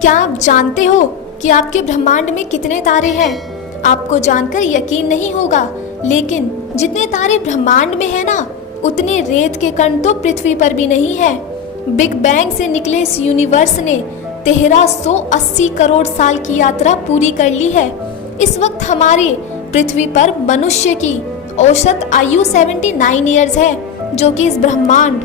क्या आप जानते हो कि आपके ब्रह्मांड में कितने तारे हैं? आपको जानकर यकीन नहीं होगा, लेकिन जितने तारे ब्रह्मांड में है ना, उतने रेत के कण तो पृथ्वी पर भी नहीं है। बिग बैंग से निकले इस यूनिवर्स ने 1380 करोड़ साल की यात्रा पूरी कर ली है। इस वक्त हमारे पृथ्वी पर मनुष्य की औसत आयु 79 ईयर्स है, जो कि इस ब्रह्मांड,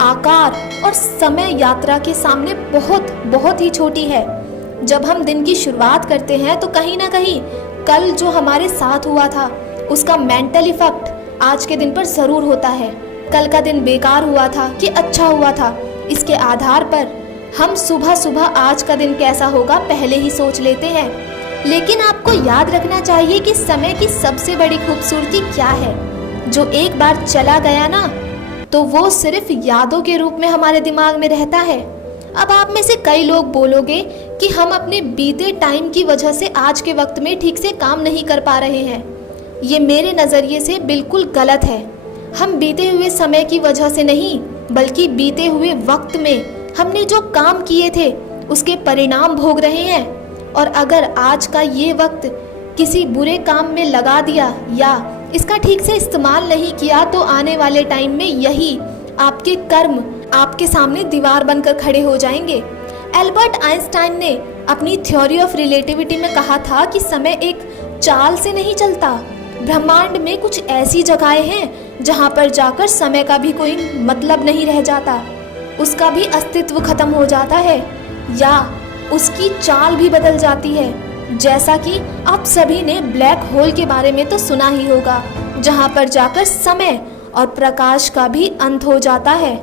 आकार और समय यात्रा के सामने बहुत बहुत ही छोटी है। जब हम दिन की शुरुआत करते हैं तो कहीं ना कहीं कल जो हमारे साथ हुआ था उसका मेंटल इफेक्ट आज के दिन पर जरूर होता है। कल का दिन बेकार हुआ था कि अच्छा हुआ था, इसके आधार पर हम सुबह सुबह आज का दिन कैसा होगा पहले ही सोच लेते हैं। लेकिन आपको याद रखना चाहिए कि समय की सबसे बड़ी खूबसूरती क्या है। जो एक बार चला गया ना, तो वो सिर्फ यादों के रूप में हमारे दिमाग में रहता है। अब आप में से कई लोग बोलोगे कि हम अपने बीते टाइम की वजह से आज के वक्त में ठीक से काम नहीं कर पा रहे हैं। ये मेरे नज़रिए से बिल्कुल गलत है। हम बीते हुए समय की वजह से नहीं, बल्कि बीते हुए वक्त में हमने जो काम किए थे उसके परिणाम भोग रहे हैं। और अगर आज का ये वक्त किसी बुरे काम में लगा दिया या इसका ठीक से इस्तेमाल नहीं किया, तो आने वाले टाइम में यही आपके कर्म आपके सामने दीवार बनकर खड़े हो जाएंगे। एल्बर्ट आइंस्टाइन ने अपनी थ्योरी ऑफ रिलेटिविटी में कहा था कि समय एक चाल से नहीं चलता। ब्रह्मांड में कुछ ऐसी जगहें हैं जहां पर जाकर समय का भी कोई मतलब नहीं रह जाता, उसका भी अस्तित्व खत्म हो जाता है या उसकी चाल भी बदल जाती है। जैसा कि आप सभी ने ब्लैक होल के बारे में तो सुना ही होगा, जहां पर जाकर समय और प्रकाश का भी अंत हो जाता है।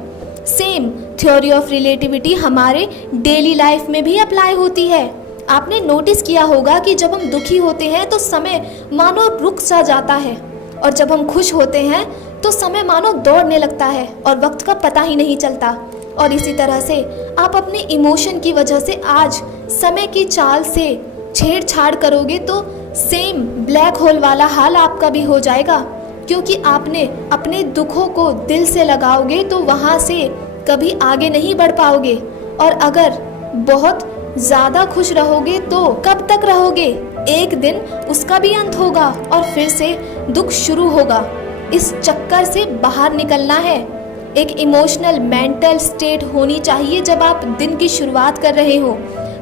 सेम थ्योरी ऑफ रिलेटिविटी हमारे डेली लाइफ में भी अप्लाई होती है। आपने नोटिस किया होगा कि जब हम दुखी होते हैं तो समय मानो रुक सा जाता है, और जब हम खुश होते हैं तो समय मानो दौड़ने लगता है और वक्त का पता ही नहीं चलता। और इसी तरह से आप अपने इमोशन की वजह से आज समय की चाल से छेड़छाड़ करोगे तो सेम ब्लैक होल वाला हाल आपका भी हो जाएगा, क्योंकि आपने अपने दुखों को दिल से लगाओगे तो वहाँ से कभी आगे नहीं बढ़ पाओगे। और अगर बहुत ज़्यादा खुश रहोगे तो कब तक रहोगे? एक दिन उसका भी अंत होगा और फिर से दुख शुरू होगा। इस चक्कर से बाहर निकलना है। एक इमोशनल मेंटल स्टेट होनी चाहिए जब आप दिन की शुरुआत कर रहे हो।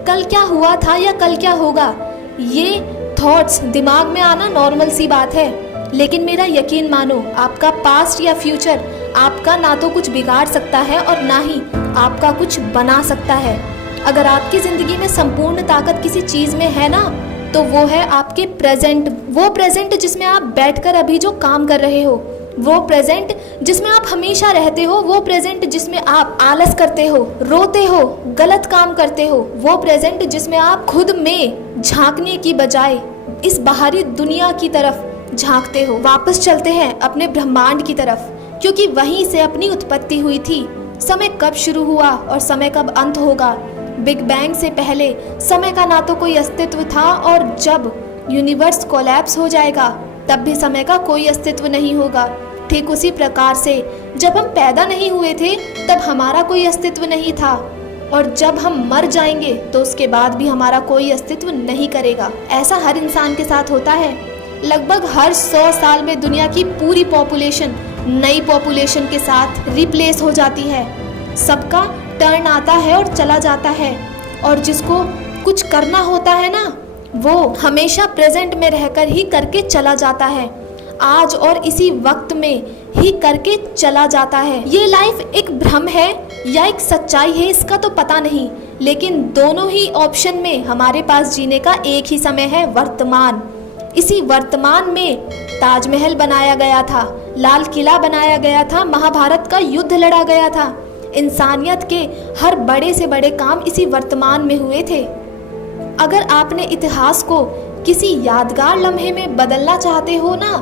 कल क्या हुआ था या कल क्या होगा, ये थॉट्स दिमाग में आना नॉर्मल सी बात है। लेकिन मेरा यकीन मानो, आपका पास्ट या फ्यूचर आपका ना तो कुछ बिगाड़ सकता है और ना ही आपका कुछ बना सकता है। अगर आपकी ज़िंदगी में संपूर्ण ताकत किसी चीज़ में है ना, तो वो है आपके प्रेजेंट। वो प्रेजेंट जिसमें आप बैठकर अभी जो काम कर रहे हो, वो प्रेजेंट जिसमें आप हमेशा रहते हो, वो प्रेजेंट जिसमें आप आलस करते हो, रोते हो, गलत काम करते हो, वो प्रेजेंट जिसमें आप खुद में झांकने की बजाय इस बाहरी दुनिया की तरफ झांकते हो। वापस चलते हैं अपने ब्रह्मांड की तरफ, क्योंकि वहीं से अपनी उत्पत्ति हुई थी। समय कब शुरू हुआ और समय कब अंत होगा? बिग बैंग से पहले समय का ना तो कोई अस्तित्व था, और जब यूनिवर्स कोलैप्स हो जाएगा तब भी समय का कोई अस्तित्व नहीं होगा। ठीक उसी प्रकार से जब हम पैदा नहीं हुए थे तब हमारा कोई अस्तित्व नहीं था, और जब हम मर जाएंगे तो उसके बाद भी हमारा कोई अस्तित्व नहीं करेगा। ऐसा हर इंसान के साथ होता है। लगभग हर 100 साल में दुनिया की पूरी पॉपुलेशन नई पॉपुलेशन के साथ रिप्लेस हो जाती है। सबका टर्न आता है और चला जाता है, और जिसको कुछ करना होता है ना, वो हमेशा प्रेजेंट में रहकर ही करके चला जाता है, आज और इसी वक्त में ही करके चला जाता है। ये लाइफ एक भ्रम है या एक सच्चाई है, इसका तो पता नहीं, लेकिन दोनों ही ऑप्शन में हमारे पास जीने का एक ही समय है, वर्तमान। इसी वर्तमान में ताजमहल बनाया गया था, लाल किला बनाया गया था, महाभारत का युद्ध लड़ा गया था। इंसानियत के हर बड़े से बड़े काम इसी वर्तमान में हुए थे। अगर आपने इतिहास को किसी यादगार लम्हे में बदलना चाहते हो ना,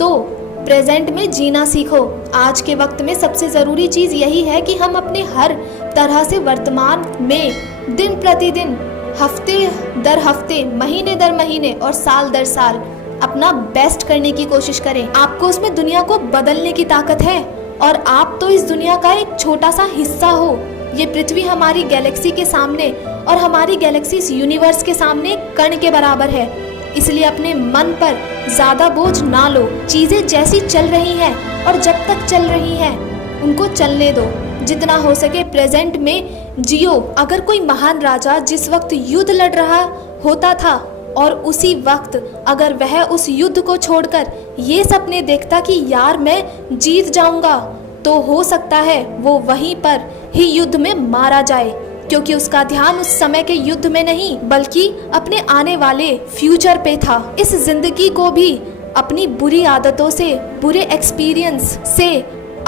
तो प्रेजेंट में जीना सीखो। आज के वक्त में सबसे ज़रूरी चीज़ यही है कि हम अपने हर तरह से वर्तमान में दिन प्रतिदिन, हफ्ते दर हफ्ते, महीने दर महीने और साल दर साल अपना बेस्ट करने की कोशिश करें। आपको उसमें दुनिया को बदलने की ताकत है, और आप तो इस दुनिया का एक छोटा सा हिस्सा हो। ये पृथ्वी हमारी गैलेक्सी के सामने और हमारी गैलेक्सी इस यूनिवर्स के सामने कण के बराबर है। इसलिए अपने मन पर ज्यादा बोझ ना लो। चीजें जैसी चल रही हैं और जब तक चल रही हैं उनको चलने दो। जितना हो सके प्रेजेंट में जियो। अगर कोई महान राजा जिस वक्त युद्ध लड़ रहा होता था और उसी वक्त अगर वह उस युद्ध को छोड़कर ये सपने देखता कि यार मैं जीत जाऊंगा, तो हो सकता है वो वहीं पर ही युद्ध में मारा जाए, क्योंकि उसका ध्यान उस समय के युद्ध में नहीं बल्कि अपने आने वाले फ्यूचर पे था। इस जिंदगी को भी अपनी बुरी आदतों से, बुरे एक्सपीरियंस से,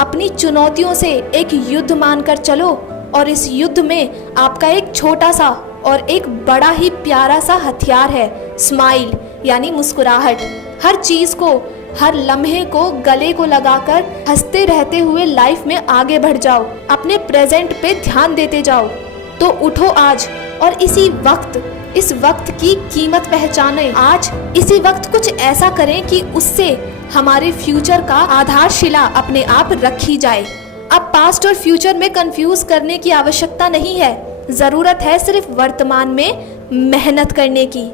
अपनी चुनौतियों से एक युद्ध मानकर चलो। और इस युद्ध में आपका एक छोटा सा और एक बड़ा ही प्यारा सा हथियार है, स्माइल यानी मुस्कुराहट। हर चीज को, हर लम्हे को गले को लगाकर हंसते रहते हुए लाइफ में आगे बढ़ जाओ। अपने प्रेजेंट पे ध्यान देते जाओ। तो उठो आज और इसी वक्त, इस वक्त की कीमत पहचाने। आज इसी वक्त कुछ ऐसा करें कि उससे हमारे फ्यूचर का आधारशिला अपने आप रखी जाए। अब पास्ट और फ्यूचर में कंफ्यूज करने की आवश्यकता नहीं है। जरूरत है सिर्फ वर्तमान में मेहनत करने की।